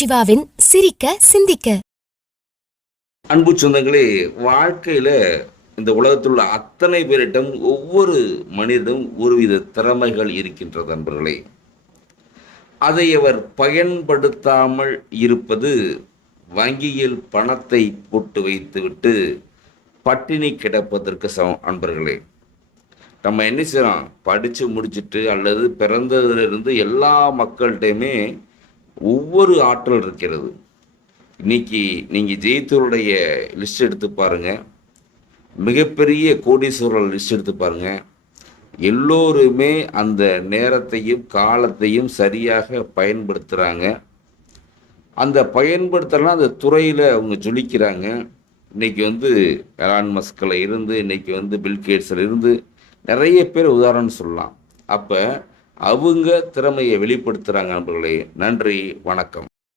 சிவாவின் சிரிக்க சிந்திக்க. அன்பு சொந்தங்களே, வாழ்க்கையில இந்த உலகத்தில் உள்ள அத்தனை பேரிடம் ஒவ்வொரு மனிதனும் ஒருவித திறமைகள் இருக்கின்றது நண்பர்களே. அதை அவர் பயன்படுத்தாமல் இருப்பது வங்கியில் பணத்தை போட்டு வைத்துவிட்டு பட்டினி கிடப்பதற்கு சமம் அன்பர்களே. நம்ம என்ன செய்யறோம், படித்து முடிச்சுட்டு அல்லது பிறந்ததிலிருந்து எல்லா மக்கள்கிட்டையுமே ஒவ்வொரு ஆற்றல் இருக்கிறது. இன்னைக்கு நீங்கள் ஜெயித்தவருடைய லிஸ்ட் எடுத்து பாருங்கள், மிகப்பெரிய கோடீஸ்வரர் லிஸ்ட் எடுத்து பாருங்கள். எல்லோருமே அந்த நேரத்தையும் காலத்தையும் சரியாக பயன்படுத்துகிறாங்க. அந்த பயன்படுத்தலாம் அந்த துறையில் அவங்க ஜொலிக்கிறாங்க. இன்றைக்கி எலான் மஸ்கில் இருந்து இன்றைக்கி பில்கேட்ஸில் இருந்து நிறைய பேர் உதாரணம் சொல்லலாம். அப்போ அவங்க திறமையை வெளிப்படுத்துகிறாங்க நண்பர்களே. நன்றி, வணக்கம்.